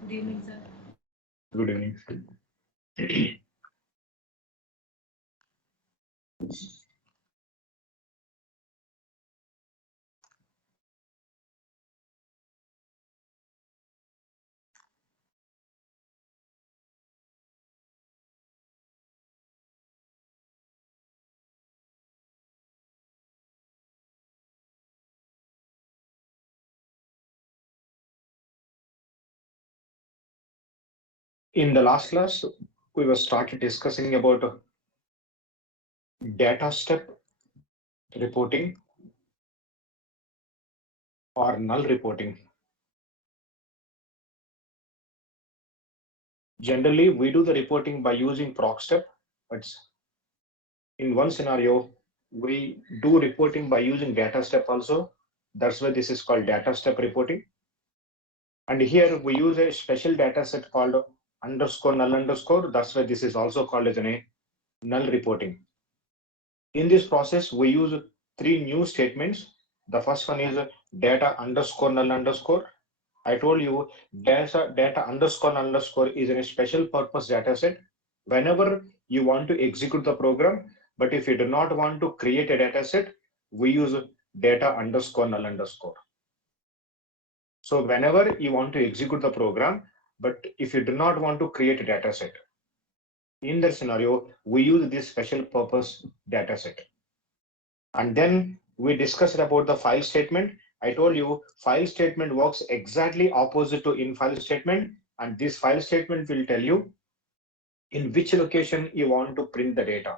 Good evening, sir. Good evening. In the last class, we were started discussing about data step reporting or null reporting. Generally, we do the reporting by using proc step, but in one scenario, we do reporting by using data step also. That's why this is called data step reporting. And here we use a special data set called underscore null underscore. That's why this is also called as a null reporting. In this process, we use three new statements. The first one is data underscore null underscore. I told you data underscore null underscore is a special purpose data set. Whenever you want to execute the program, but if you do not want to create a data set, we use data underscore null underscore. So whenever you want to execute the program, but if you do not want to create a data set, in that scenario, we use this special purpose data set. And then we discussed about the file statement. I told you file statement works exactly opposite to in file statement. And this file statement will tell you in which location you want to print the data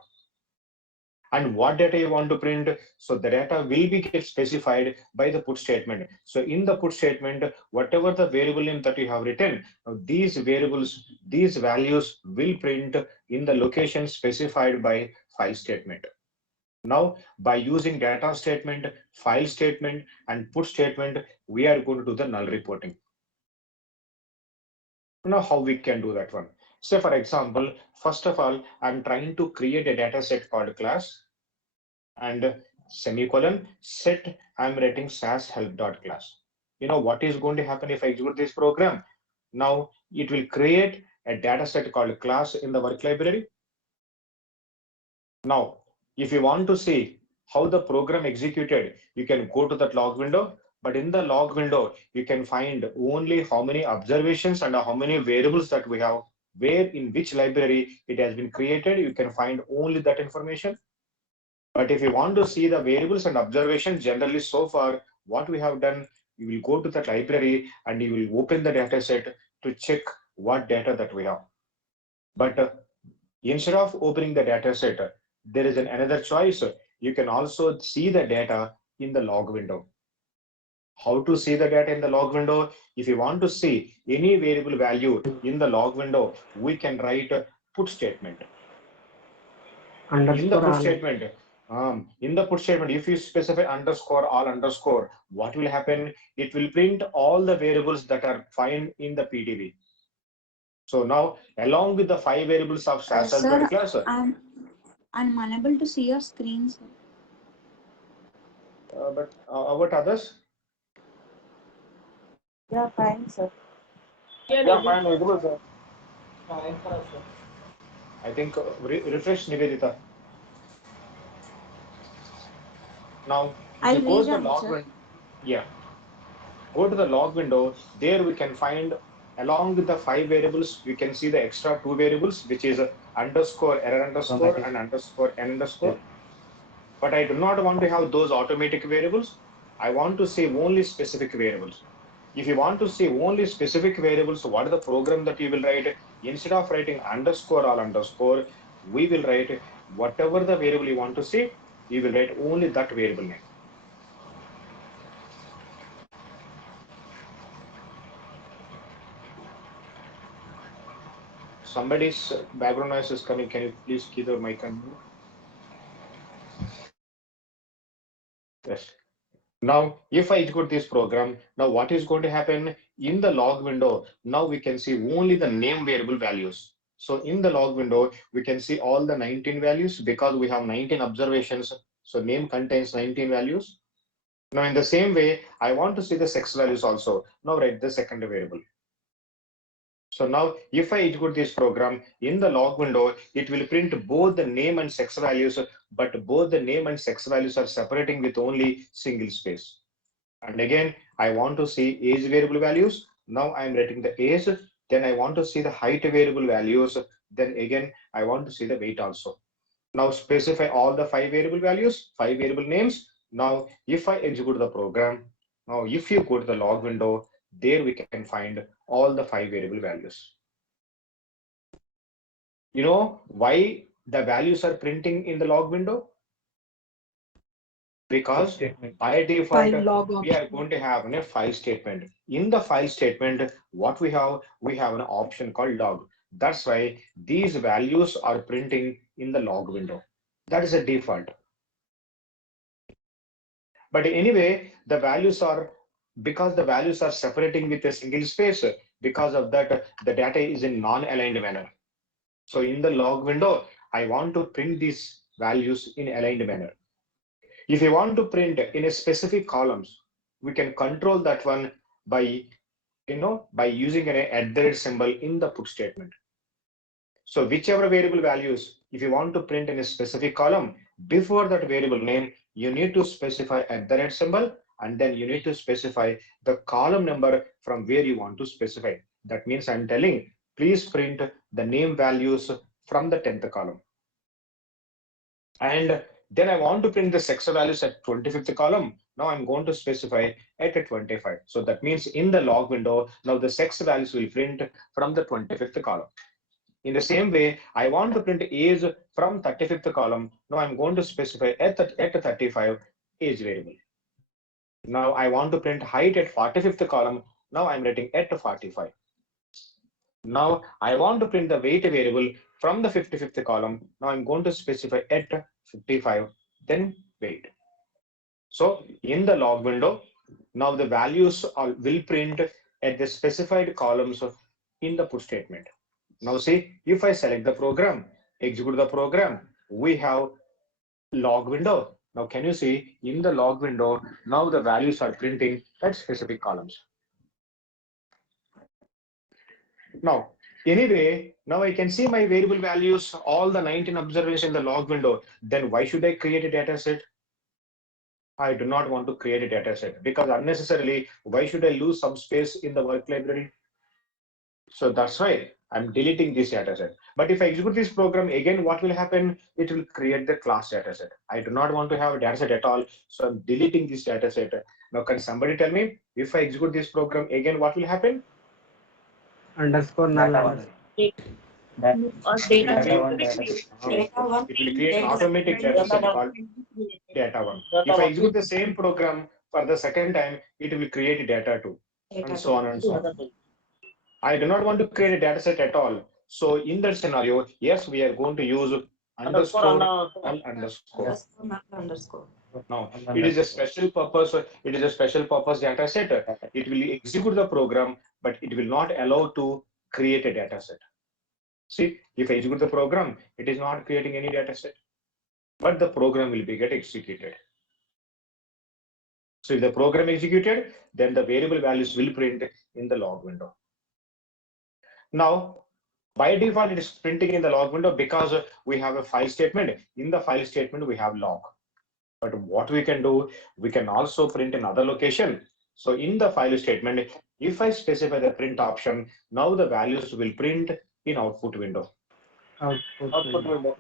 and what data you want to print. So the data will be get specified by the put statement. So in the put statement, whatever the variable name that you have written, these variables, these values will print in the location specified by file statement. Now, by using data statement, file statement, and put statement, we are going to do the null reporting. Now, how we can do that one? Say, for example, first of all, I'm trying to create a data set called class and semicolon set, I'm writing SAS help dot class. You know what is going to happen if I execute this program? Now, it will create a data set called class in the work library. Now, if you want to see how the program executed, you can go to that log window. But in the log window, you can find only how many observations and how many variables that we have, where in which library it has been created. You can find only that information. But if you want to see the variables and observations, generally so far, what we have done, you will go to that library and you will open the data set to check what data that we have. But instead of opening the data set, there is another choice. You can also see the data in the log window. How to see the data in the log window? If you want to see any variable value in the log window, we can write a put statement. In the underscore put all. statement, if you specify underscore all underscore, what will happen? It will print all the variables that are found in the PDV. So now, along with the five variables of SAS Sir, class, I'm unable to see your screen, sir. but what others? Yeah, fine, sir. Yeah, fine, visible, sir. Fine, sir. I think refresh Nivedita. Now, if I'll you go to the rejoin, log sir. window, yeah, go to the log window. There we can find along with the five variables, you can see the extra two variables, which is underscore error underscore and underscore n underscore. But I do not want to have those automatic variables. I want to see only specific variables. If you want to see only specific variables, what is the program that you will write? Instead of writing underscore all underscore, we will write whatever the variable you want to see, you will write only that variable name. Somebody's background noise is coming. Can you please keep your mic on mute? Yes. Now, if I execute this program, now what is going to happen in the log window? Now we can see only the name variable values. So in the log window, we can see all the 19 values because we have 19 observations. So name contains 19 values. Now in the same way, I want to see the sex values also. Now write the second variable. So now if I execute this program in the log window, it will print both the name and sex values, but both the name and sex values are separating with only single space. And again, I want to see age variable values. Now I'm writing the age. Then I want to see the height variable values. Then again, I want to see the weight also. Now specify all the five variable values, five variable names. Now, if I execute the program, now if you go to the log window, there we can find all the five variable values. You know why the values are printing in the log window? Because by default, File log we are option. going to have a file statement. In the file statement, what we have an option called log. That's why these values are printing in the log window. That is a default. But anyway, the values are, because the values are separating with a single space, because of that, the data is in non-aligned manner. So in the log window, I want to print these values in aligned manner. If you want to print in a specific columns, we can control that one by, by using an @ symbol in the put statement. So whichever variable values, if you want to print in a specific column, before that variable name, you need to specify @ symbol, and then you need to specify the column number from where you want to specify. That means I'm telling, please print the name values from the 10th column. And then I want to print the sex values at 25th column. Now I'm going to specify at a 25. So that means in the log window, now the sex values will print from the 25th column. In the same way, I want to print age from 35th column. Now I'm going to specify at 35 age variable. Now I want to print height at 45th column. Now I'm writing at 45. Now I want to print the weight variable from the 55th column. Now I'm going to specify at 55, then weight. So in the log window, now the values will print at the specified columns in the put statement. Now see, if I select the program, execute the program, we have log window. Now can you see in the log window, now the values are printing at specific columns. Now, anyway, now I can see my variable values, all the 19 observations in the log window. Then why should I create a data set? I do not want to create a data set because unnecessarily, why should I lose some space in the work library? So that's why I'm deleting this data set. But if I execute this program again, what will happen? It will create the class data set. I do not want to have a data set at all. So I'm deleting this data set. Now, can somebody tell me if I execute this program again, what will happen? Underscore null Or It will data create, one. Data one. it will create an Data automatic data set called data one. If I execute the same program for the second time, it will create data two, and so on and so on. I do not want to create a data set at all. So in that scenario, yes, we are going to use underscore null underscore. Underscore. Now, it is a special purpose. It is a special purpose data set. It will execute the program, but it will not allow to create a data set. See, if I execute the program, it is not creating any data set, but the program will be get executed. So if the program executed, then the variable values will print in the log window. Now, by default, it is printing in the log window because we have a file statement. In the file statement, we have log. But what we can do, we can also print another location. So in the file statement, if I specify the print option, now the values will print in output window. output window.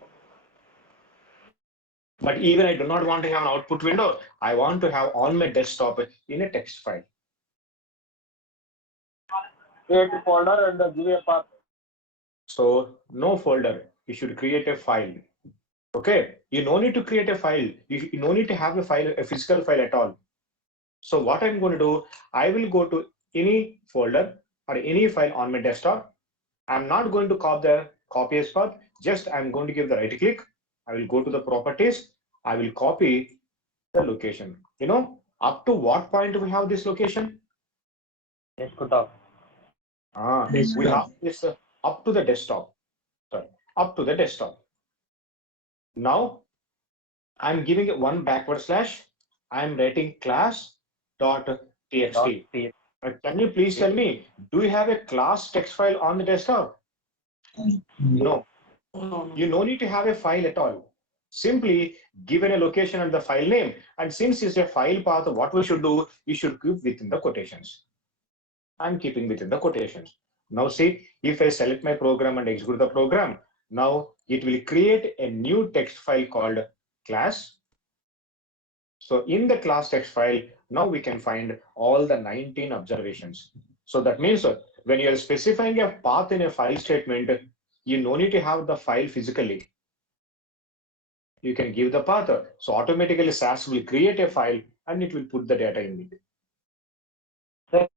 But even I do not want to have an output window. I want to have on my desktop in a text file. Create a folder and give a path. So no folder, you should create a file. Okay, you no need to create a file. You no need to have a file, a physical file at all. So what I'm going to do, I will go to any folder or any file on my desktop. I'm not going to copy as path. Just I'm going to give the right click. I will go to the properties. I will copy the location. Up to what point we have this location? Desktop. We have this up to the desktop. Sorry, up to the desktop. Now I'm giving it one backward slash. I'm writing class dot txt. Can you please tell me, do you have a class text file on the desktop? No, No. you no need to have a file at all. Simply given a location and the file name. And since it's a file path, what we should do, you should keep within the quotations. I'm keeping within the quotations. Now see, if I select my program and execute the program, now it will create a new text file called class. So in the class text file, now we can find all the 19 observations. So that means when you're specifying a path in a file statement, you no need to have the file physically. You can give the path. So automatically SAS will create a file and it will put the data in it. Sir,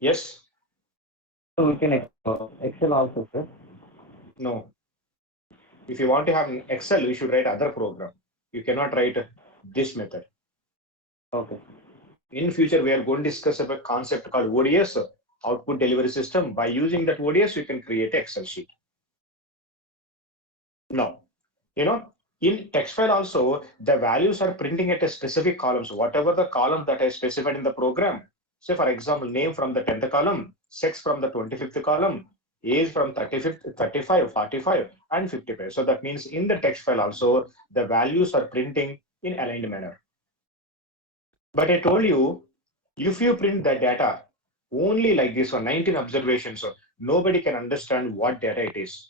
Yes? so we can Excel also, sir. No. If you want to have an Excel, you should write other program. You cannot write this method. Okay. In future, we are going to discuss about a concept called ODS, output delivery system. By using that ODS, you can create an Excel sheet. Now, in text file also, the values are printing at a specific column. So whatever the column that is specified in the program, say for example, name from the 10th column, sex from the 25th column, age from 35th, 35, 45, and 55. So that means in the text file also, the values are printing in aligned manner. But I told you, if you print the data only like this for 19 observations, so nobody can understand what data it is.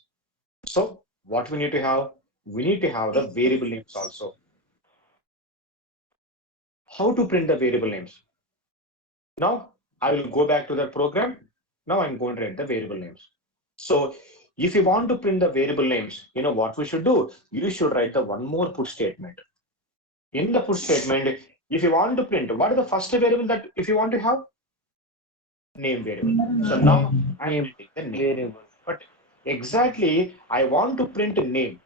So what we need to have? We need to have the variable names also. How to print the variable names? Now I will go back to the program. Now I'm going to write the variable names. So if you want to print the variable names, you know what we should do? You should write the one more put statement. In the put statement, if you want to print, what is the first variable that if you want to have? Name variable. So now I'm printing the name. Variable. But exactly, I want to print a name.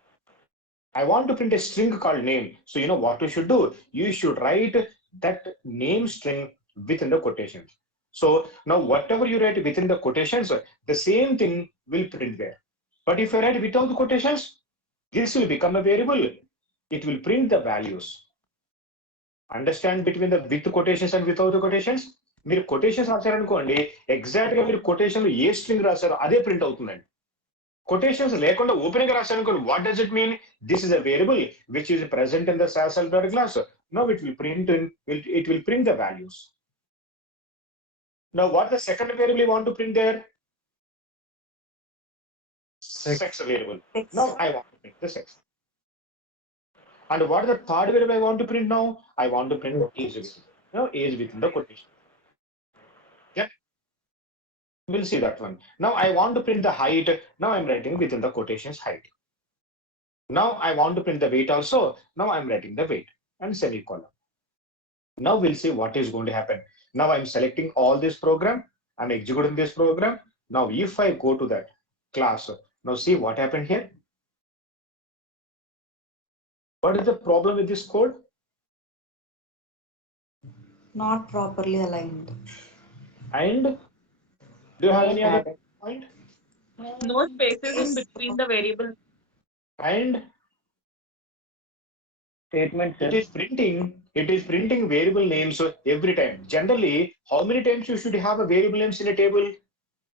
I want to print a string called name. So you know what you should do? You should write that name string within the quotations. So now whatever you write within the quotations, the same thing will print there. But if I write without the quotations, this will become a variable. It will print the values. Understand between the with quotations and without the quotations? మీరు quotations రాశారనుకోండి exact గా మీరు quotation a string రాశారో అదే print అవుతుందండి. Quotations లేకుండా open గా రాశారనుకోండి what does it mean? This is a variable which is present in the SAS algebra class. Now it will print the values. Now what the second variable you want to print there? Sex variable. Now I want to print the sex. And what is the third variable I want to print now? I want to print age. Now age within the quotation. Yeah, we'll see that one. Now I want to print the height. Now I'm writing within the quotations height. Now I want to print the weight also. Now I'm writing the weight and semicolon. Now we'll see what is going to happen. Now I'm selecting all this program. I'm executing this program. Now if I go to that class, now see what happened here. What is the problem with this code? Not properly aligned. And do you have any other point? No spaces in between the variable. And Statement, sir. it is printing variable names every time. Generally, how many times you should have a variable names in a table?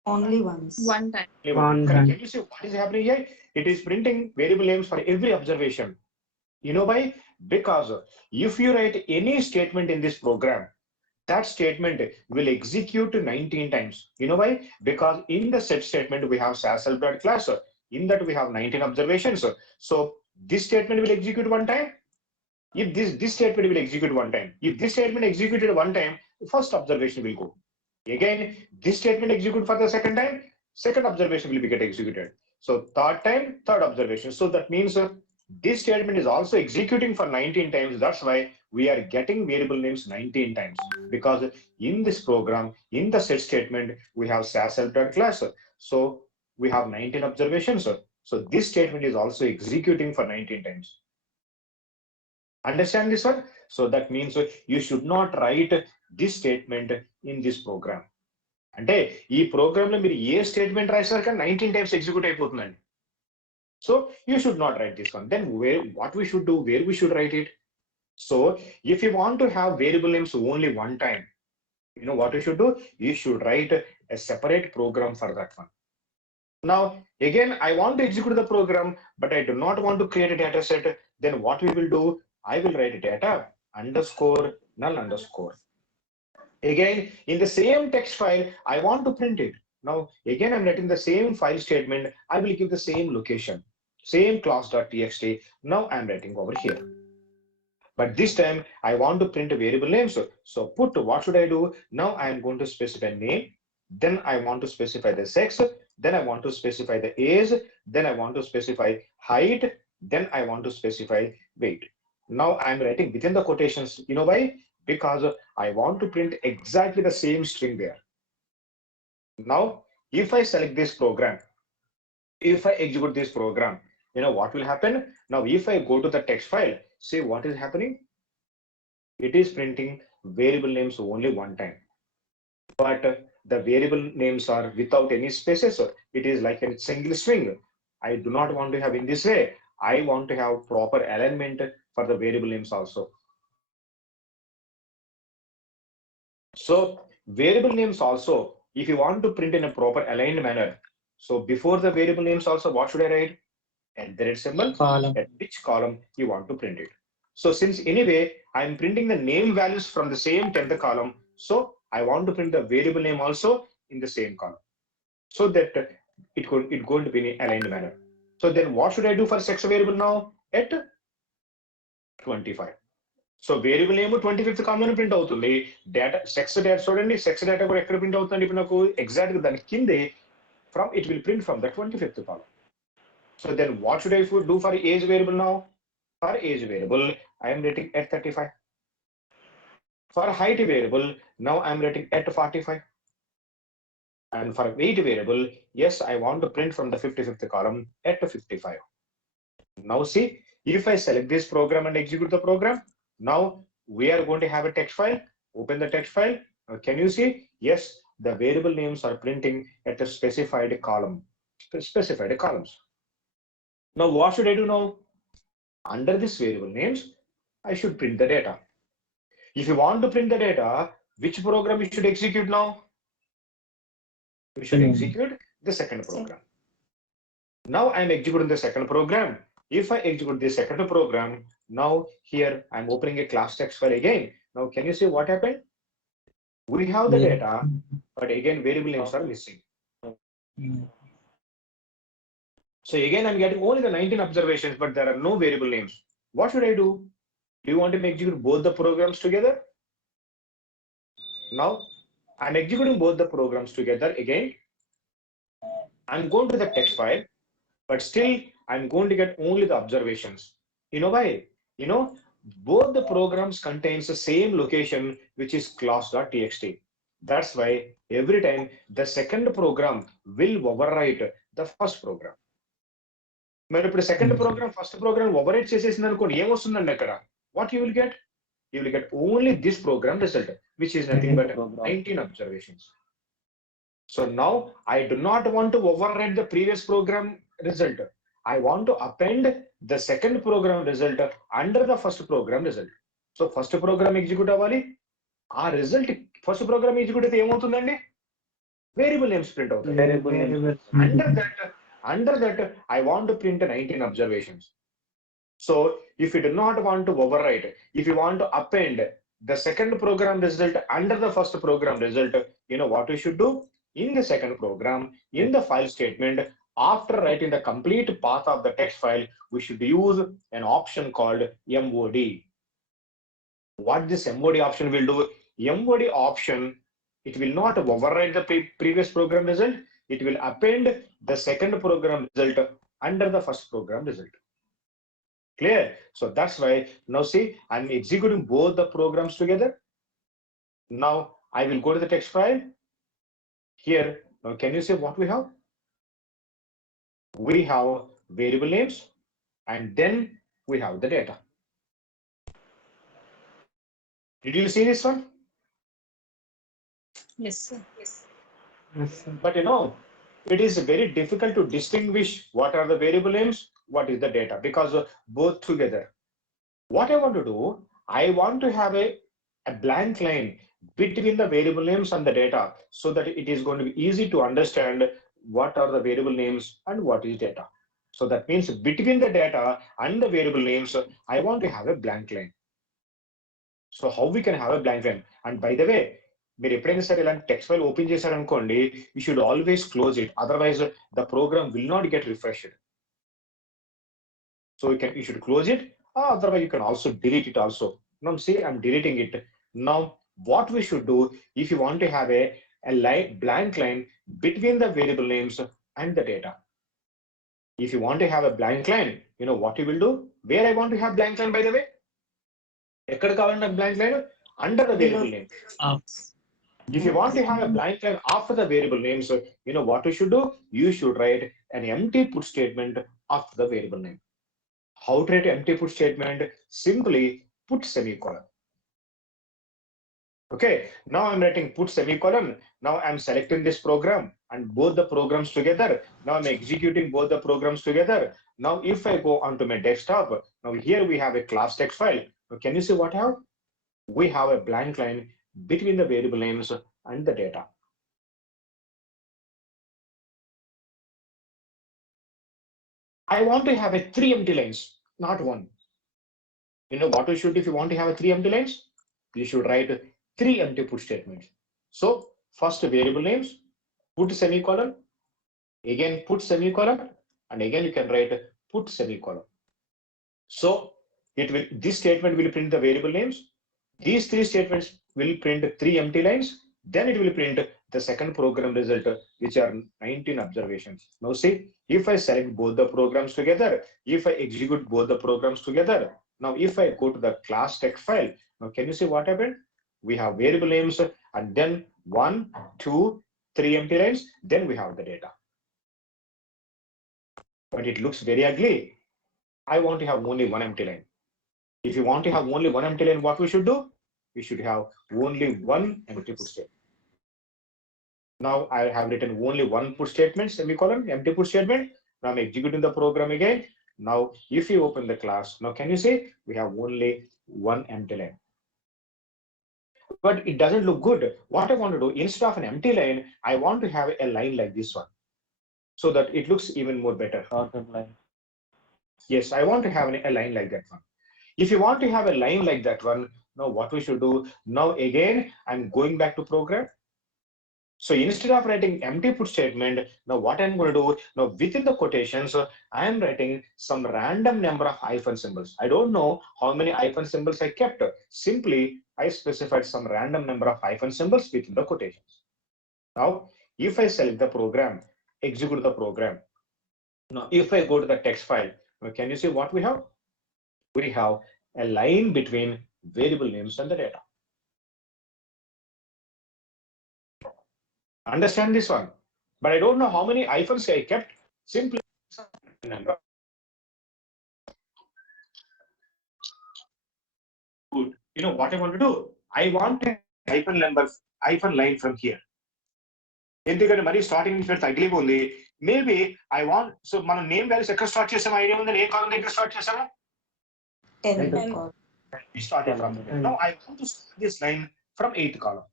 Only once. One time. One Can time. you see what is happening here? It is printing variable names for every observation. You know why? Because if you write any statement in this program, that statement will execute 19 times. You know why? Because in the set statement, we have SAS class. In that, we have 19 observations. So this statement will execute one time. If this statement will execute one time. If this statement executed one time, the first observation will go. Again, this statement execute for the second time, second observation will be get executed. So third time, third observation. So that means this statement is also executing for 19 times. That's why we are getting variable names 19 times, because in this program, in the set statement, we have SAS class. So we have 19 observations. So this statement is also executing for 19 times. Understand this one? So that means you should not write this statement in this program. అంటే ఈ programme లో మీరు ఏ statement రాశారు కానీ 19 times execute అయిపోతుందండి. So you should not write this one. Then what we should do, where we should write it? So if you want to have variable names only one time, You know what you should do? You should write a separate program for that one. Now, again, I want to execute the program, but I do not want to create a data set. Then what we will do? I will write data underscore null underscore. Again, in the same text file, I want to print it. Now, again, I'm writing the same file statement. I will give the same location, same class.txt. Now I'm writing over here. But this time I want to print a variable name. So put, what should I do? Now I am going to specify name. Then I want to specify the sex. Then I want to specify the age. Then I want to specify height. Then I want to specify weight. Now I'm writing within the quotations. You know why? Because I want to print exactly the same string there. Now, if I select this program, if I execute this program, you know what will happen? Now, if I go to the text file, see what is happening? It is printing variable names only one time, but the variable names are without any spaces. So it is like a single string. I do not want to have in this way. I want to have proper alignment for the variable names also. So variable names also, if you want to print in a proper aligned manner, so before the variable names also, what should I write? At the red symbol, Column. at which column you want to print it. So since anyway, I'm printing the name values from the same 10th column, so I want to print the variable name also in the same column, so that it going to be in an aligned manner. So then what should I do for sex variable now? At 25. So variable name 25th కాలంలోనే print అవుతుంది. Data sex data చూడండి, sex data కూడా ఎక్కడ print అవుతుంది ఇప్పుడు నాకు exact గా దాని కిందే from it will print from the 25th column. So then what should I do for age variable now? For age variable I am writing at 35. For height variable, now I am writing at 45. And for weight variable, yes, I want to print from the 55th column at 55. Now see, if I select this program and execute the program, now we are going to have a text file. Open the text file. Can you see? Yes, the variable names are printing at a specified column, specified columns. Now what should I do now? Under this variable names, I should print the data. If you want to print the data, which program you should execute now? We should execute the second program. Now I'm executing the second program. If I execute the second program, now here I'm opening a class text file again. Now can you see what happened? We have the data, but again variable names are missing. So again I'm getting only the 19 observations, but there are no variable names. What should I do? Do you want to execute both the programs together? Now I'm executing both the programs together again. I'm going to the text file, but still I'm going to get only the observations. You know why? You know, both the programs contains the same location, which is class.txt. That's why every time the second program will overwrite the first program. మరి ఇప్పుడు second program first program overwrite చేసేసింది అనుకోండి, ఏమొస్తుందండి అక్కడ? What you will get? You will get only this program result, which is nothing but 19 observations. So now I do not want to overwrite the previous program result. I want to append the second program result under the first program result. So first program execute అవ్వాలి. ఆ result first programme execute అయితే ఏమవుతుందండి? Variable names print అవుతాయి. Under that I want to print 19 observations. So if you do not want to overwrite, if you want to append the second program result under the first program result, you know what we should do? In the second program, in the file statement, after writing the complete path of the text file, we should use an option called MOD. What this MOD option will do? MOD option, it will not overwrite the previous program result. It will append the second program result under the first program result. Clear? So that's why now see, I'm executing both the programs together. Now I will go to the text file here. Now can you see what we have? We have variable names and then we have the data. Did you see this one? Yes, sir. But you know, it is very difficult to distinguish what are the variable names, what is the data, because both together. What I want to do, I want to have a a blank line between the variable names and the data so that it is going to be easy to understand what are the variable names and what is data. So that means between the data and the variable names, I want to have a blank line. So how we can have a blank line? And by the way, మీరు ఎప్పుడైనా సరే ఇలాంటి text file open చేశారనుకోండి, you should always close it. Otherwise, the program will not get refreshed. So you should close it. Otherwise, you can also delete it also. Now see, I'm deleting it. Now, what we should do if you want to have a blank line between the variable names and the data. If you want to have a blank line, you know what you will do? Where I want to have blank line, by the way? ఎక్కడ కావాలన్నా blank line? Under the variable name. If you want to have a blank line after the variable names, you know what you should do? You should write an empty put statement after the variable name. How to write empty put statement? Simply put semicolon. Okay, now I'm writing put semicolon. Now I'm selecting this program and both the programs together. Now I'm executing both the programs together. Now if I go onto my desktop, now here we have a class text file. Now, can you see what I have? We have a blank line between the variable names and the data. I want to have a 3 empty lines, not one. You know what you should, if you want to have a 3 empty lines, you should write 3 empty put statements. So first variable names, put semicolon, again put semicolon, and again you can write put semicolon. So this statement will print the variable names. These 3 statements will print 3 empty lines. Then it will print the second program result, which are 19 observations. Now see, if I select both the programs together, if I execute both the programs together, now if I go to the class text file, now can you see what happened? We have variable names and then 1, 2, 3 empty lines, then we have the data. But it looks very ugly. I want to have only 1 empty line. If you want to have only 1 empty line, what we should do? We should have only 1 empty put statement. Now I have written only 1 put statement, semicolon, empty put statement. Now I'm executing the program again. Now, if you open the class, now can you see we have only 1 empty line? But it doesn't look good. What I want to do, instead of an empty line, I want to have a line like this one, so that it looks even more better. Dotted line. Yes, I want to have a line like that one. If you want to have a line like that one, now what we should do? Now again, I'm going back to program. So instead of writing empty put statement, now what I'm going to do, now within the quotations, I am writing some random number of hyphen symbols. I don't know how many hyphen symbols I kept. Simply, I specified some random number of hyphen symbols within the quotations. Now, if I select the program, execute the program. Now, if I go to the text file, now can you see what we have? We have a line between variable names and the data. Understand this one, but I don't know how many hyphens I kept. Simply number. Good. You know what I want to do? I want a hyphen line from here. ఎందుకంటే మరి starting నుంచి పెడితే అగ్లీగా ఉంది. Maybe I want, so మనం name values ఎక్కడ start చేసాము idea ఉందని, ఏ కాలం దగ్గర స్టార్ట్ చేసాము? 10th. We started from. Now I want to start this line from 8th column.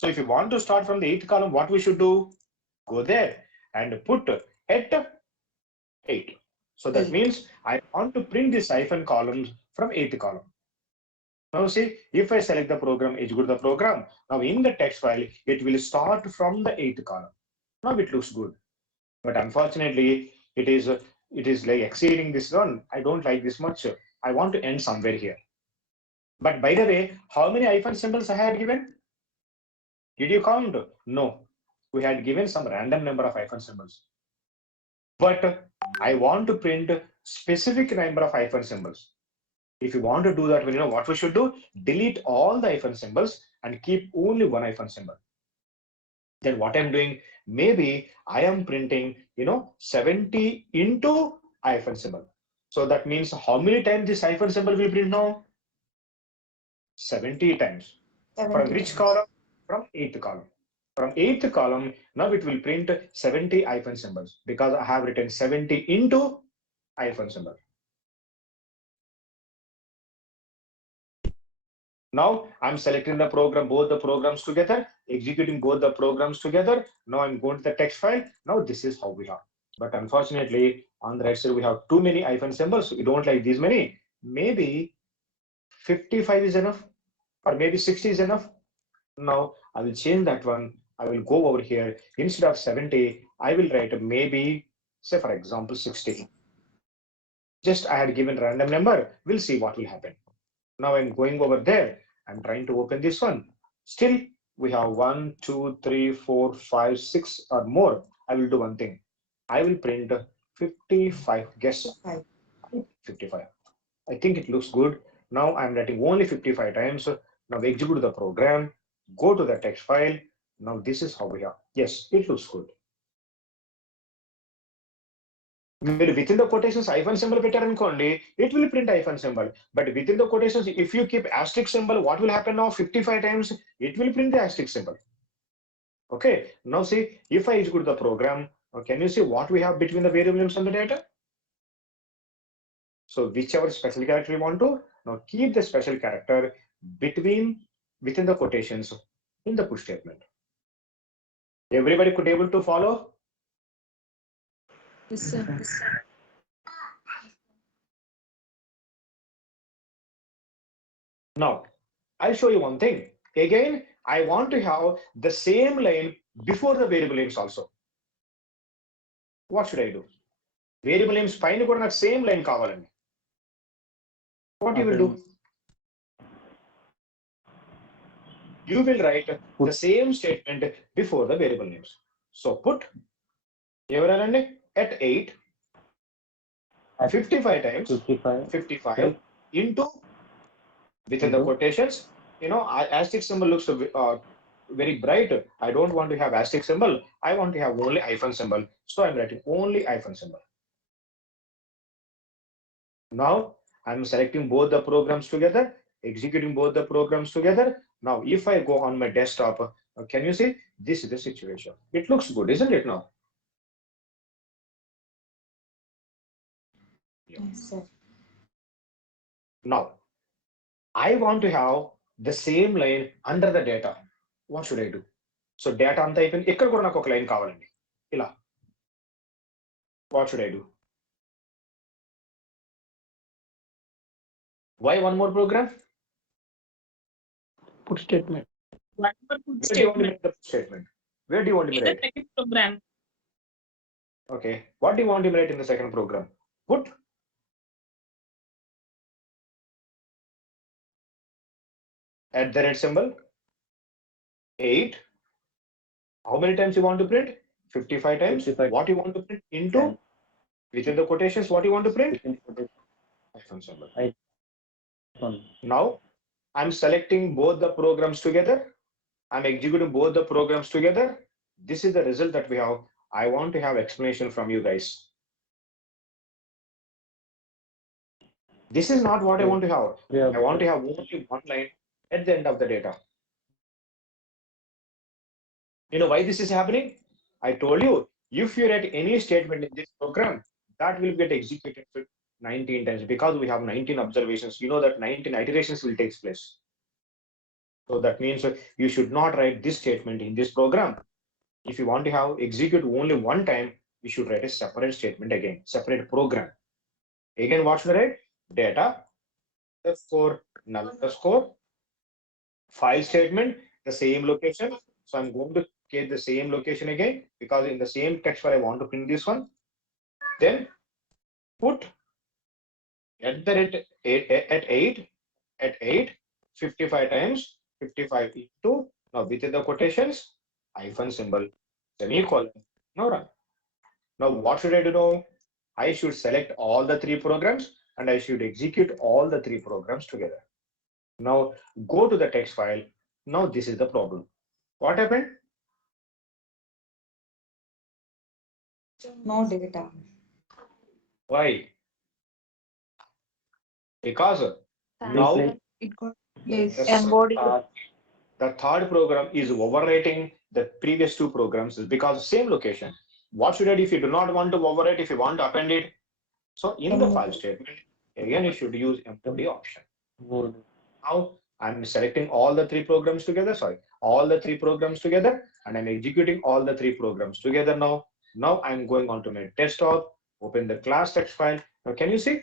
So if you want to start from the 8th column, what we should do? Go there and put at 8. So that 8. means I want to print this hyphen columns from 8th column. Now see, if I select the program, execute the program, now in the text file, it will start from the 8th column. Now it looks good. But unfortunately, it is like exceeding this one. I don't like this much. I want to end somewhere here. But by the way, how many hyphen symbols I had given? Did you count? No. We had given some random number of hyphen symbols. But I want to print specific number of hyphen symbols. If you want to do that, well, you know what we should do? Delete all the hyphen symbols and keep only 1 hyphen symbol. Then what I'm doing, maybe I am printing, 70 into hyphen symbol. So that means how many times this hyphen symbol will print now? 70 times. 70 From which times. column? From 8th column. From 8th column, now it will print 70 hyphen symbols because I have written 70 into hyphen symbol. Now I'm selecting the program, both the programs together, executing both the programs together. Now I'm going to the text file. Now this is how we have. But unfortunately, on the right side, we have too many hyphen symbols. We don't like these many. Maybe 55 is enough, or maybe 60 is enough. Now I will change that one. I will go over here. Instead of 70, I will write maybe, say for example, 60. Just I had given random number. We'll see what will happen. Now I'm going over there. I'm trying to open this one. Still, we have 1, 2, 3, 4, 5, 6 or more. I will do one thing. I will print 55. Guess 55. I think it looks good. Now I'm writing only 55 times. Now execute the program. Go to the text file. Now this is how we have. Yes, it looks good. మీరు within the quotations hyphen symbol పెట్టారనుకోండి, it will print hyphen symbol. But within the quotations, if you keep asterisk symbol, what will happen now? 55 times, it will print the asterisk symbol. Okay, now see, if I execute the program, can you see what we have between the variable names and the data? So whichever special character you want to, now keep the special character within the quotations in the push statement. Everybody could able to follow? Yes, sir. Now, I'll show you one thing. Again, I want to have the same line before the variable names also. What should I do? Variable names పైన కూడా నాకు same line కావాలండి. What you will do? You will write the same statement before the variable names. So put ఎవరైనా at 8, 55 times 55 into within the quotations. You know, asterisk symbol looks very bright. I don't want to have asterisk symbol. I want to have only hyphen symbol. So I'm writing only hyphen symbol. Now I'm selecting both the programs together, executing both the programs together. Now, if I go on my desktop, can you see this is the situation? It looks good, isn't it now? Yes, sir. Now, I want to have the same line under the data. What should I do? So data అంతా అయిపోయింది, ఇక్కడ కూడా నాకు ఒక line కావాలండి ఇలా. What should I do? Why one more program? Put statement. One more put Where do you want to statement. make the statement? Where do you want to In the write? second program. Okay. What do you want to write in the second program? Put at the red symbol 8. How many times you want to print? 55 times. 55. What you want to print into? Within the quotations, what you want to print? Hyphen symbol. Now I'm selecting both the programs together. I'm executing both the programs together. This is the result that we have. I want to have explanation from you guys. This is not what I want to have. I want to have only one line at the end of the data. You know why this is happening? I told you, if you write any statement in this program, that will get executed 19 times because we have 19 observations. You know that 19 iterations will take place. So that means you should not write this statement in this program. If you want to have execute only one time, you should write a separate statement again, separate program. Again, what should I write? Data underscore null underscore file statement, the same location. So I'm going to get the same location again because in the same text file I want to print this one. Then put at the rate at 8 55 times 55 into now within the quotations hyphen symbol semicolon. Now run. Now what should I do now? I should select all the three programs and I should execute all the three programs together. Now go to the text file. Now this is the problem. What happened? No data. Why? Because now It got placed. the third program is overwriting the previous two programs because same location. What should I do if you do not want to overwrite, if you want to append it? So in the file statement, again, you should use empty option. Now I'm selecting all the three programs together, all the three programs together, and I'm executing all the three programs together now. Now I'm going on to my desktop, open the class text file. Now, can you see?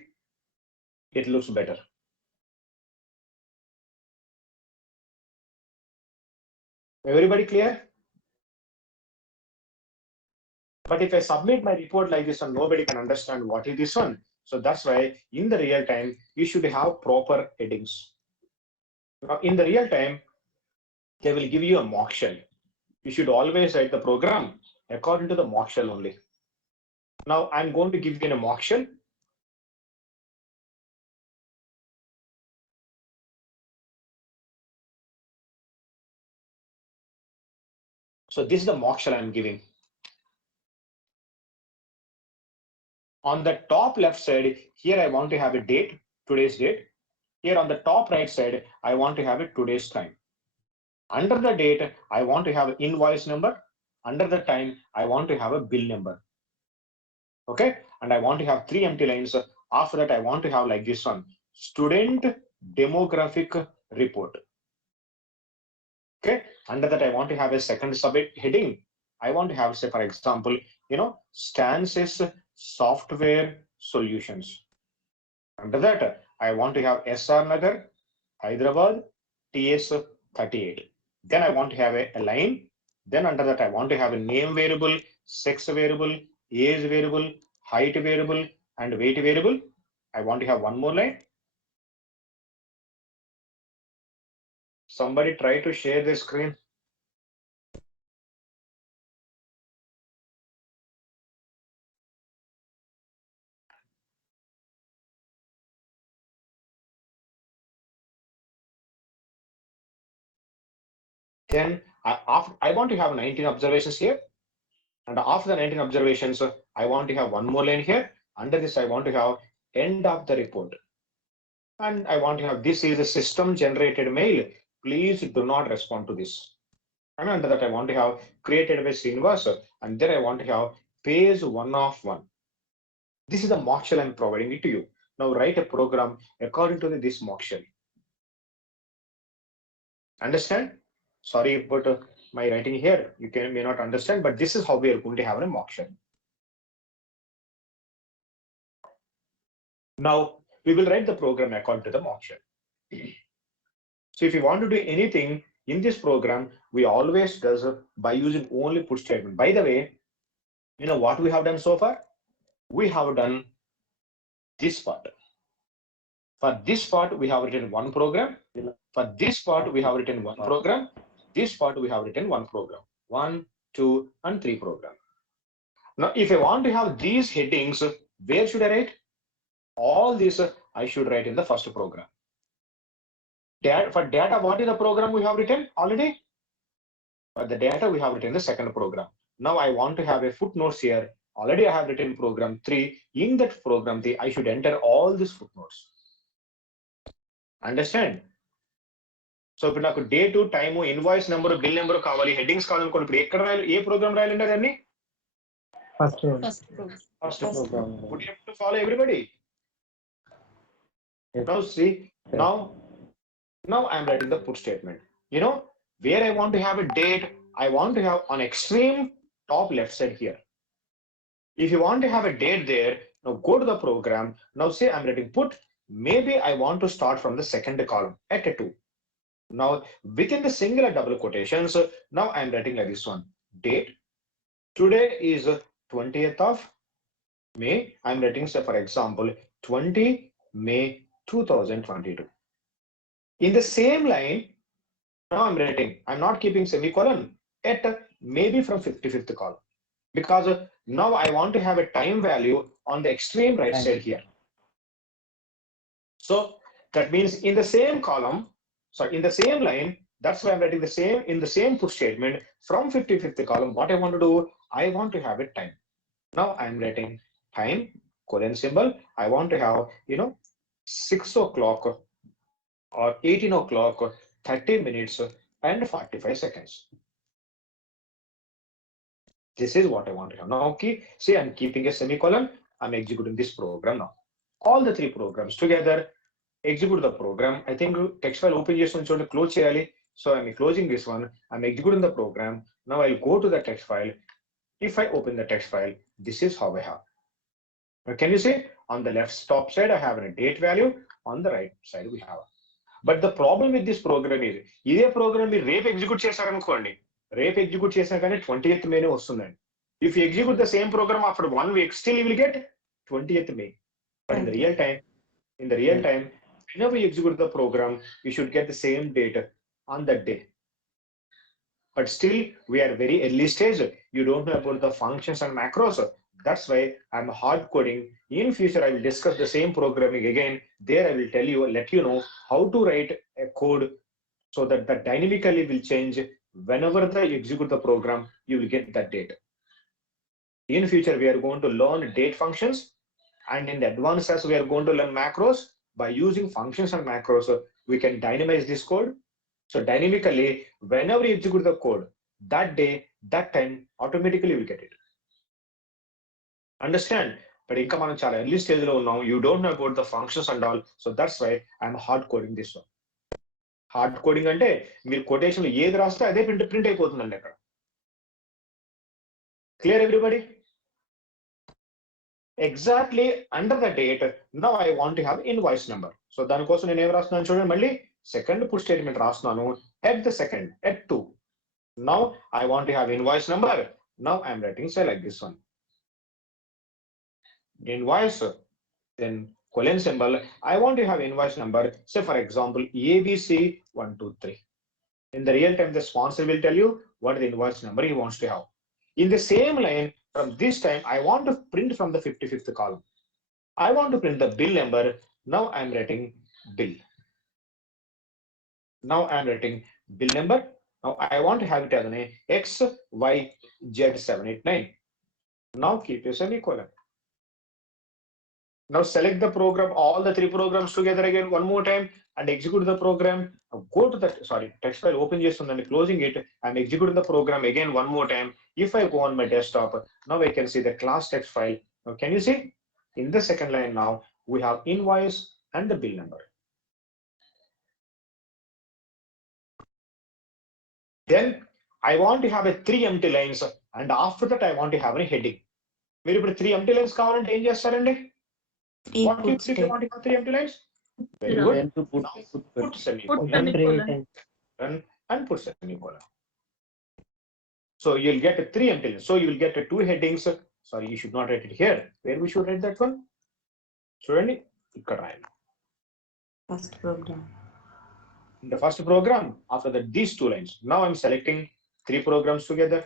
It looks better. Everybody clear? But if I submit my report like this and nobody can understand what is this one, so that's why in the real time, you should have proper headings. Now, in the real time, they will give you a mock shell. You should always write the program according to the mock shell only. Now, I'm going to give you a mock shell. So this is the mock shell I'm giving. On the top left side, here I want to have a date, today's date. Here on the top right side, I want to have a today's time. Under the date, I want to have an invoice number. Under the time, I want to have a bill number. Okay, and I want to have 3 empty lines. After that, I want to have like this one, student demographic report. Okay, under that, I want to have a second subheading. I want to have, say, for example, Stances software solutions. Under that, I want to have SR Nagar, Hyderabad, TS 38. Then I want to have a line. Then under that, I want to have a name variable, sex variable, age variable, height variable, and weight variable. I want to have one more line. Somebody try to share the screen. Then I want to have 19 observations here. And after the 19 observations, I want to have one more line here. Under this, I want to have end of the report. And I want to have this is a system generated mail. Please do not respond to this. And under that, I want to have created by Srinivas. And then I want to have page 1 of 1. This is the mock shell I'm providing it to you. Now write a program according to this mock shell. Understand? Sorry about my writing here. You may not understand, but this is how we are going to have a mock shell. Now we will write the program according to the mock shell. So if you want to do anything in this program, we always does by using only put statement. By the way, you know what we have done so far? We have done this part. For this part, we have written one program. For this part, we have written one program. This part, we have written one program. 1, 2, and 3 program. Now, if I want to have these headings, where should I write? All these I should write in the first program. For data, what is the program we have written already? For the data, we have written the second program. Now I want to have a footnotes here. Already I have written program 3. In that program 3, I should enter all these footnotes. Understand? So if నాకు date, time, invoice number, bill number కావాలి, headings కావాలనుకోండి, ఇప్పుడు ఎక్కడ రాయాలి, ఏ programme రాయాలండి దాన్ని? First program. Would you have to follow everybody? Yes. Now see, now I'm writing the put statement. Where I want to have a date, I want to have on extreme top left side here. If you want to have a date there, now go to the program. Now say I'm writing put. Maybe I want to start from the second column at a 2. Now within the singular double quotations, now I'm writing like this one. Date. Today is 20th of May. I'm writing, say, for example, 20 May 2022. In the same line, now I'm writing, I'm not keeping semicolon at maybe from 55th column, because now I want to have a time value on the extreme right side here. So that means in the same column, in the same line, that's why I'm writing the same in the same put statement from 55th column. What I want to do, I want to have a time. Now I'm writing time, colon symbol. I want to have, 6 o'clock or 18 o'clock, 30 minutes and 45 seconds. This is what I want to have. Now, okay, see, I'm keeping a semicolon. I'm executing this program now. All the 3 programs together. execute the program. I think text file open చేసి ఉంచండి, close చేయాలి. So I'm closing this one. I'm executing the program. Now I'll go to the text file. If I open the text file, this is how I have. Now, can you see on the left top side, I have a date value. On the right side, we have. But the problem with this program is, ఇదే programme మీరు రేపు execute చేశారనుకోండి, రేపు execute చేసినా కానీ 20th May వస్తుందండి. If you execute the same program after 1 week, still you will get 20th May. But in the real time, whenever you execute the program, you should get the same date on that day. But still, we are very early stage. You don't know about the functions and macros. That's why I'm hard coding. In future, I will discuss the same programming again. There, I will tell you, let you know how to write a code so that that dynamically will change whenever you execute the program. You will get that date. In future, we are going to learn date functions, and in the advanced as we are going to learn macros. By using functions and macros, we can dynamize this code. So dynamically, whenever you execute the code, that day, that time, automatically you will get it. Understand? But ఇంకా మనం చాలా early stage లో ఉన్నాం. You don't know about the functions and all. So that's why I'm hard coding this one. Hard coding అంటే మీరు quotation ఏది రాస్తే అదే ప్రింట్ అయిపోతుందండి అక్కడ. Clear everybody? Exactly under the date now I want to have invoice number. So దానికోసం నేను ఏం రాస్తున్నాను చూడండి, మళ్ళీ సెకండ్ పుట్ స్టేట్మెంట్ రాస్తున్నాను. At the second at 2. Now I want to have invoice number. Now I'm writing say like this one, invoice, then colon symbol. I want to have invoice number, say for example ABC123. In the real time, the sponsor will tell you what the invoice number he wants to have. In the same line, from this time, I want to print from the 55th column. I want to print the bill number. Now I'm writing bill. Now I'm writing bill number. Now I want to have it as an XYZ789. Now keep a semicolon. Now select the program, all the 3 programs together again one more time and execute the program. Now go to the, text file open and closing it and execute the program again one more time. If I go on my desktop, now I can see the class text file. Now can you see? In the second line now, we have invoice and the bill number. Then I want to have a 3 empty lines and after that I want to have a heading. మీరు ఇప్పుడు 3 empty lines కావాలంటే ఏం చేస్తారండి? What if you want to have 3 empty lines? Very good. Then to Now put put semicolon and put semicolon. So you'll get 3 empty lines. So you will get 2 headings. Sorry, you should not write it here. Where we should write that one? చూడండి ఇక్కడ రాయాలి. First program. In the first program, after that, these 2 lines. Now I'm selecting 3 programs together,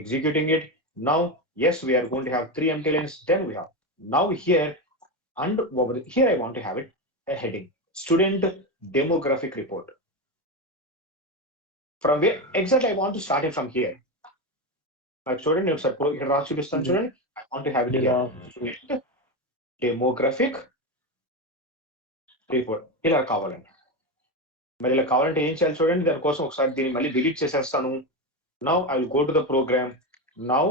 executing it. Now, yes, we are going to have 3 empty lines. Then we have, now here, and over here, I want to have it a heading, student demographic report. From where exactly I want to start it from here. చూడండి ఒకసారి ఇక్కడ రాసి చూపిస్తాను చూడండి. I want to have it here, student demographic report. ఇలా కావాలండి. మరి ఇలా కావాలంటే ఏం చేయాలి చూడండి, దానికోసం ఒకసారి దీన్ని మళ్ళీ డిలీట్ చేసేస్తాను. Now I will go to the program. Now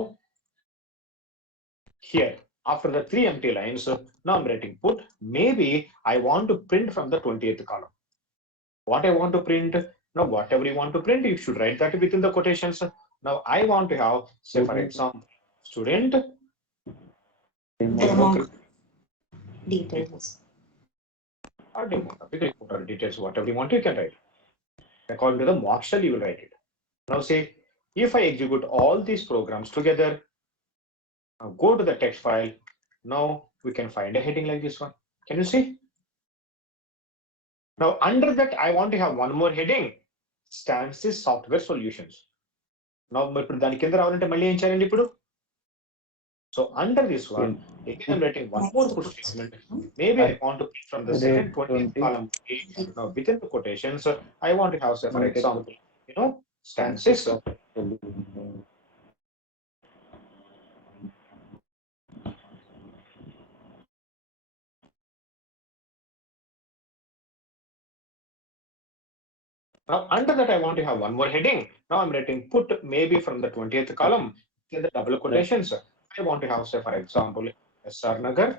here, after the 3 empty lines, now I'm writing put. Maybe I want to print from the 20th column. What I want to print, now whatever you want to print, you should write that within the quotations. Now I want to have, say for example, student demographic Details. or demographic report or details, whatever you want, you can write. According to the mark shell, you will write it. Now say, if I execute all these programs together, now go to the text file. Now we can find a heading like this one. Can you see? Now under that, I want to have one more heading, Stances Software Solutions. Now ఇప్పుడు దాని కింద రావాలంటే మళ్ళీ ఏం చేయాలండి ఇప్పుడు? So under this one, again I'm writing one more push statement. Maybe I want to print from the second 20th column. Now within the quotations, I want to have, say for example, stances. Now under that, I want to have one more heading. Now I'm writing put maybe from the 20th column in the double quotations. I want to have, say for example, SR Nagar,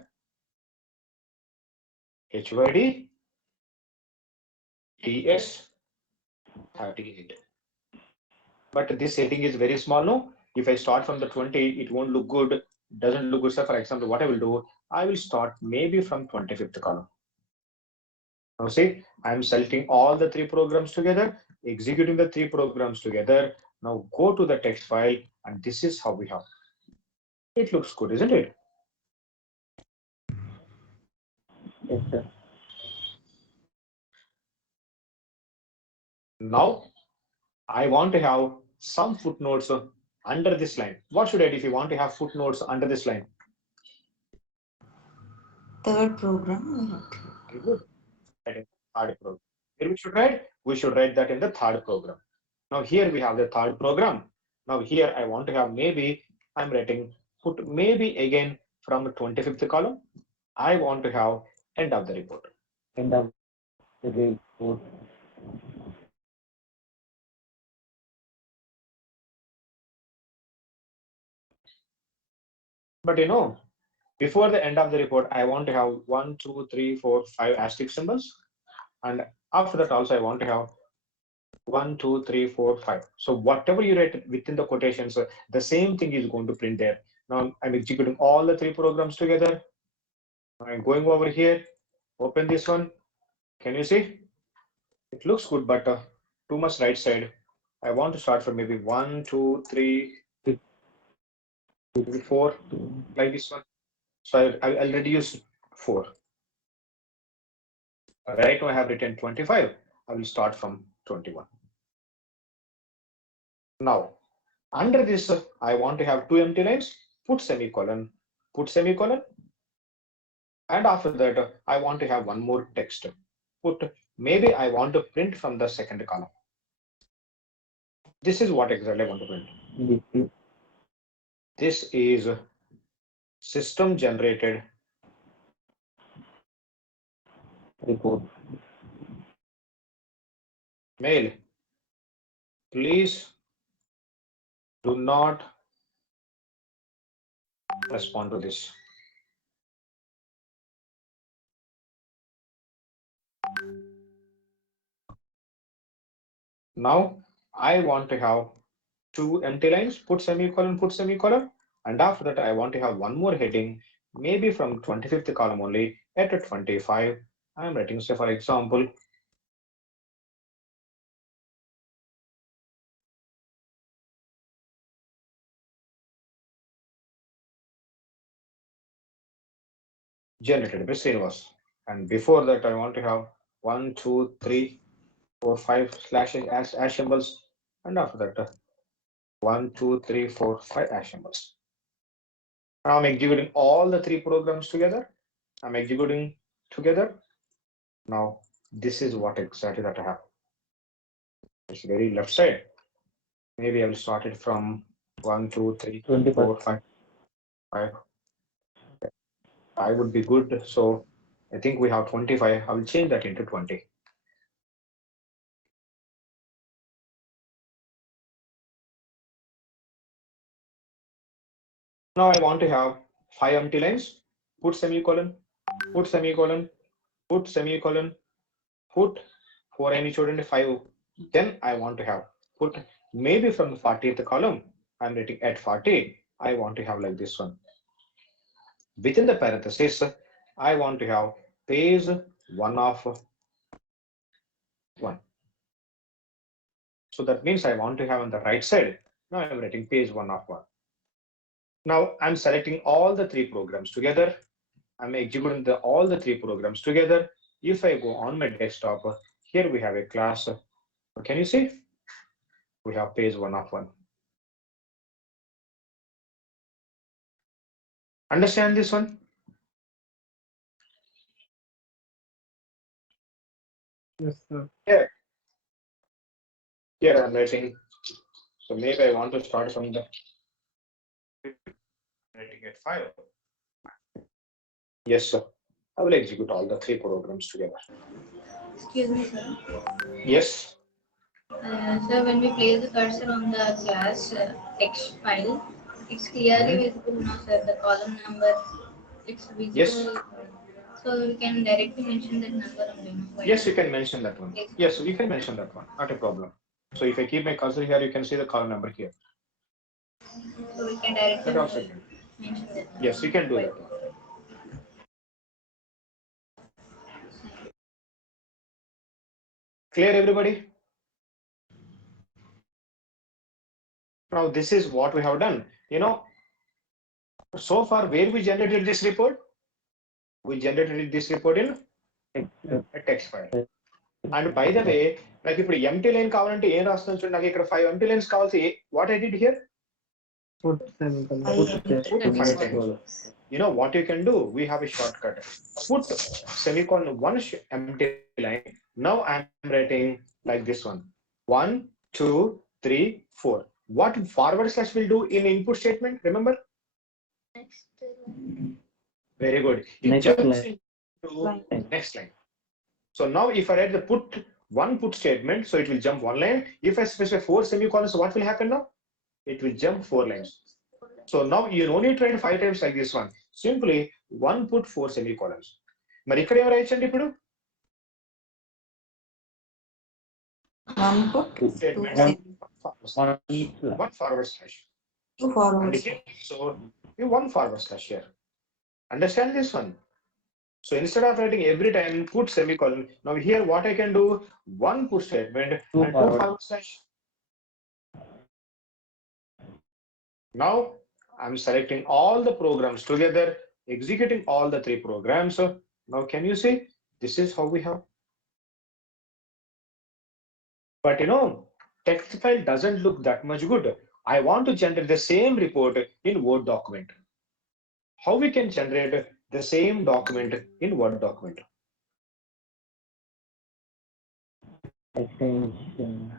HYD, DS38. But this setting is very small, no? If I start from the 20, it won't look good. Doesn't look good. So for example, what I will do, I will start maybe from 25th column. Now see, I'm selecting all the three programs together, executing the three programs together. Now go to the text file, and this is how we have. It looks good, isn't it? Yes, sir. Now I want to have some footnotes under this line. What should I do if you want to have footnotes under this line? Third program we have to. Very good. Right in the third program. Here we should write. We should write that in the third program. Now here we have the third program. Now here I want to have maybe I'm writing put maybe again from the 25th column. I want to have end of the report. End of the report. But before the end of the report, I want to have 1, 2, 3, 4, 5 asterisk symbols. And after that also I want to have 1, 2, 3, 4, 5. So whatever you write within the quotations, the same thing is going to print there. Now I'm executing all the three programs together. I'm going over here, open this one. Can you see? It looks good, but too much right side. I want to start from maybe 1, 2, 3, maybe 4, like this one. So I'll reduce 4. Right now I have written 25. I will start from 21. Now, under this, I want to have two empty lines, put semicolon, and after that, I want to have one more text. Maybe I want to print from the second column. This is what exactly I want to print. This is system generated Report. mail. Please do not respond to this. Now I want to have two empty lines, put semicolon, and after that I want to have one more heading, maybe from 25th column only at 25. I am writing, say for example, generated by Srinivas. And before that, I want to have 1, 2, 3, 4, 5 slashes as symbols, and after that, 1, 2, 3, 4, 5 as symbols. Now I'm executing all the three programs together. I'm executing together. Now this is what exactly that I have. It's very left side. Maybe I will start it from 1, 2, 3, 4, 5. 5 would be good. So I think we have 25. I will change that into 20. Now I want to have 5 empty lines. Put semicolon, put semicolon, put semicolon, put for any student 5. Then I want to have put maybe from the 40th column. I'm writing at 40. I want to have like this one. Within the parenthesis, I want to have page 1 of 1. So that means I want to have on the right side. Now I'm writing page 1 of 1. Now I'm selecting all the three programs together. I'm executing all the three programs together. If I go on my desktop, here we have a class. Can you see? We have page 1 of 1. Understand this one? Yes, sir. Here I'm writing. So maybe I want to start from the writing at 5. Yes, sir. I will execute all the three programs together. Excuse me, sir. Yes. So when we place the cursor on the class text file, it's clearly visible now, sir. The column number, it's visible. Yes. So we can directly mention that number only. No? Why Yes, not? you can mention that one. Yes. Yes, we can mention that one. Not a problem. So if I keep my cursor here, you can see the column number here. So we can directly That also can. mention that. Yes, you can do that one. Clear, everybody? Now this is what we have done. So far where we generated this report? We generated this report in a text file. And by the way, నాకు ఇప్పుడు empty line కావాలంటే ఏం రాస్తాను చూడండి. నాకు ఇక్కడ 5 empty lines కావాల్సి what I did here? Put Put 5 times. You know what you can do? We have a shortcut. Put semicolon one empty line. Now I'm writing like this one. 1, 2, 3, 4. What forward slash will do in input statement? Remember? Next. Very good. It Next jumps line. into next line. So now if I write the put statement, so it will jump one line. If I specify 4 semicolons, what will happen now? It will jump 4 lines. So now you only try 5 times like this one. Simply one put 4 semicolons. మరి ఇక్కడ ఏం రాయొచ్చండి ఇప్పుడు? One put, two Statement. One forward slash. two forward. And here, so you one forward slash here. Understand this one? So instead of writing every time put semicolon, now here what I can do, one put statement and two forward slash. Now I'm selecting all the programs together, executing all the 3 programs. So now can you see, this is how we have. But text file doesn't look that much good. I want to generate the same report in Word document. How we can generate the same document in Word document? Extension.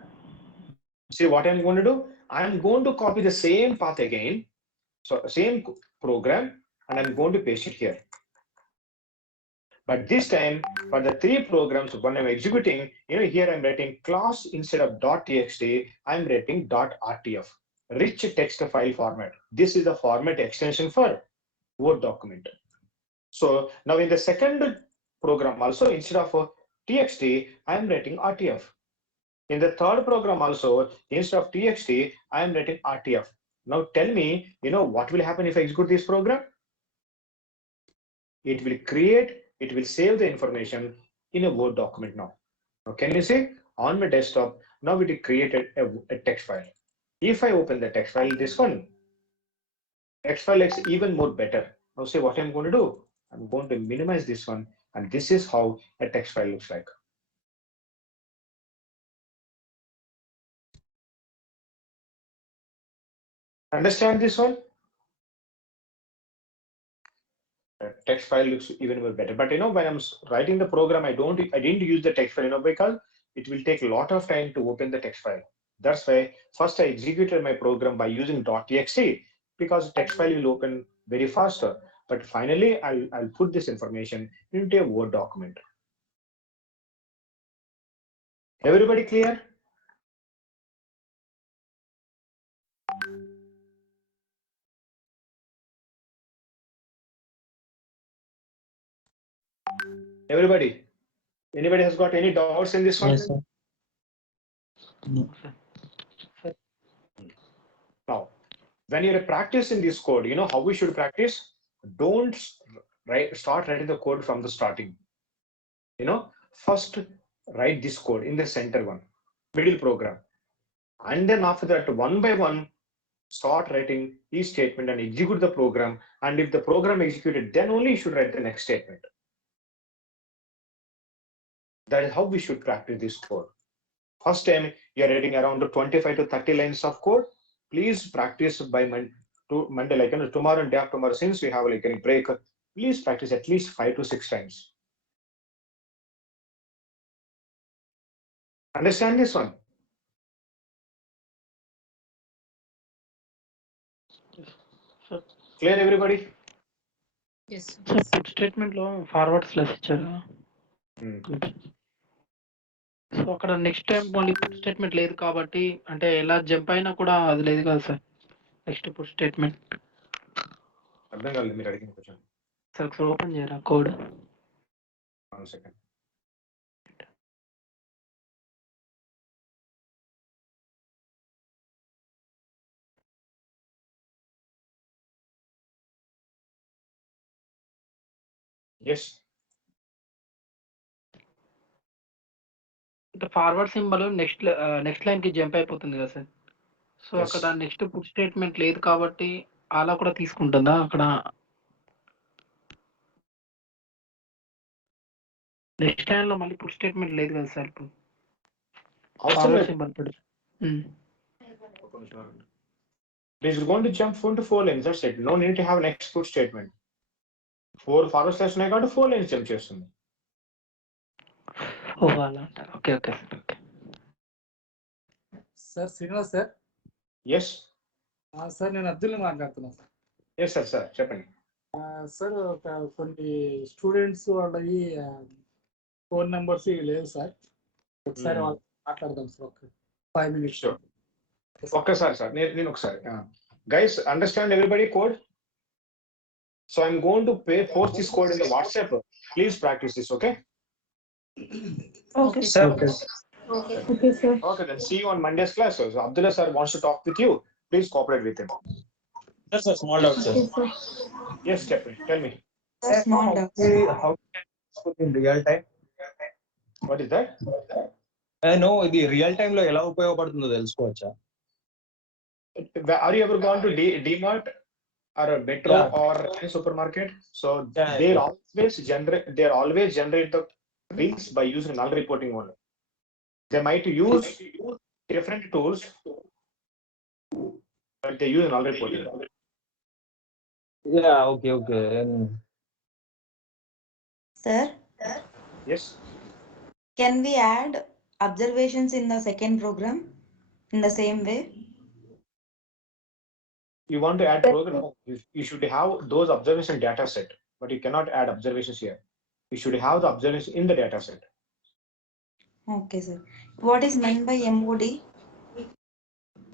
See what I'm going to do? I'm going to copy the same path again. So same program, and I'm going to paste it here. But this time for the 3 programs, when I'm executing, here I'm writing class instead of .txt, I'm writing .rtf, rich text file format. This is the format extension for Word document. So now in the second program also, instead of txt, I'm writing rtf. In the third program also, instead of txt, I'm writing rtf. Now tell me, what will happen if I execute this program? It will save the information in a Word document now. Now can you see on my desktop, now it created a text file. If I open the text file, this one, text file is even more better. Now see what I'm going to do. I'm going to minimize this one, and this is how a text file looks like. Understand this one? Text file looks even more better. But when I'm writing the program, I didn't use the text file, because it will take a lot of time to open the text file. That's why first I executed my program by using .txt, because text file will open very faster. But finally, I'll put this information into a Word document. Everybody clear? Everybody? Anybody has got any doubts in this one? Yes, sir. Now, when you're practicing this code, how we should practice? Don't start writing the code from the starting. First write this code in the center one, middle program. And then after that, one by one, start writing each statement and execute the program. And if the program executed, then only you should write the next statement. That is how we should practice this code. First time you're writing around 25 to 30 lines of code. Please practice by Monday, like tomorrow and day after tomorrow, since we have like a break, please practice at least 5 to 6 times. Understand this one? Clear, everybody? Yes. Sir put statement లో forward slash ఇచ్చారు. So అక్కడ next time మళ్ళీ put statement లేదు కాబట్టి, అంటే ఎలా jump అయినా కూడా అది లేదు కదా సార్ నెక్స్ట్ పుట్ స్టేట్మెంట్. అర్థం కాలేదు మీరు అడిగిన క్వశ్చన్. సార్ ఒకసారి ఓపెన్ చేయరా code? 1 second. Yes. Forward symbol next line కి జంప్ అయిపోతుంది కదా సార్. So Yes. అక్కడ నెక్స్ట్ పుట్ స్టేట్మెంట్ లేదు కాబట్టి అలా కూడా తీసుకుంటుందా అక్కడ? నెక్స్ట్ లైన్ లో మళ్ళీ పుట్ స్టేట్మెంట్ లేదు కదా సార్ ఇప్పుడు. అవసరం ఫార్వర్డ్ లేదు. సింబల్ పెడు. It is going to jump 4 to 4 lines. That's it. No need to have next put statement. 4 forward slash ఉన్నాయి కాబట్టి 4 lines jump చేస్తుంది. ఓ అలా అంటారు. Okay okay sir. Okay sir Srinivas sir. Yes. Sir నేను అబ్దుల్ని మాట్లాడుతున్నాను సార్. Yes sir, sir. చెప్పండి. Sir కొన్ని students వాళ్ళవి ఫోన్ నెంబర్స్ లేవు సార్. ఒకసారి వాళ్ళు మాట్లాడదాం సార్. ఒక 5 minutes. Sure. ఒక్కసారి సార్ నేను ఒకసారి. Guys, understand everybody code? So I'm going to post this code in the WhatsApp. Please practice this, okay? Okay, sir. Okay, sir. Okay, then see you on Monday's class. So Abdullah sir wants to talk with you. Please cooperate with him. Just a small doubt, sir. Okay, sir. Yes, Stephanie, tell me. Small doubts. How can school in real time? What is that? No, ఇది real time లో ఎలా ఉపయోగపడుతుందో తెలుసుకోవచ్చా? Are you ever gone to D-Mart or a Metro Yeah. or a supermarket? So Yeah, they yeah. always generate the links by using null reporting only. They might use different tools, but they use null reporting. Yeah, okay. Sir, Yes. can we add observations in the second program in the same way? You want to add program? No. You should have those observation data set, but you cannot add observations here. You should have the observations in the data set. Okay, sir. What is meant by MOD?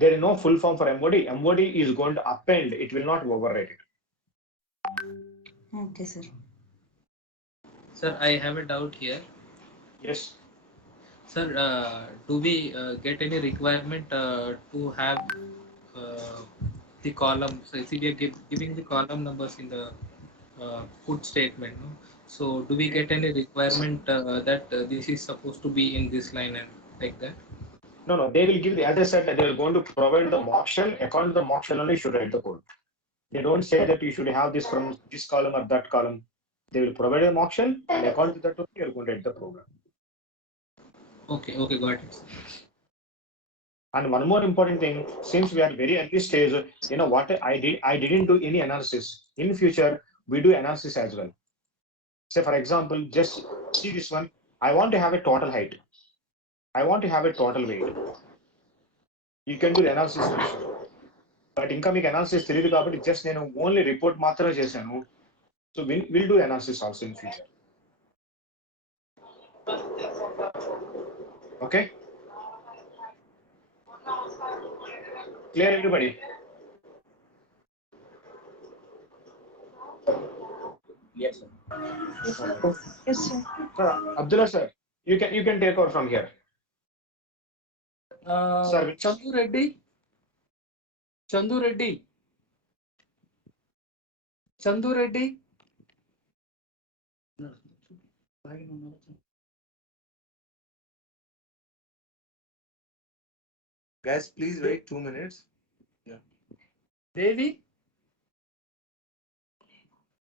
There is no full form for MOD. MOD is going to append. It will not override it. Okay, sir. Sir, I have a doubt here. Yes. Sir, do we get any requirement to have the column? So, see, we are giving the column numbers in the put statement. No? So, do we get any requirement that this is supposed to be in this line and like that? No. They will give the other set. They are going to provide the mock shell. According to the mock shell only, you should write the code. They don't say that you should have this from this column or that column. They will provide a mock shell, and according to that, you are going to write the program. Okay, got it. And one more important thing, since we are very early stage, you know what I didn't do any analysis. In future, we do analysis as well. Say for example, just see this one. I want to have a total height. I want to have a total weight. You can do the analysis for sure. But income analysis తెలియదు కాబట్టి just నేను only report మాత్రమే చేశాను. So we'll do analysis also in future. Okay? Clear everybody? Yes, sir. Yes, sir. Sir, Abdullah sir, you can take over from here. Sir, which- Chandu Reddy. Guys, please wait 2 minutes. Devi.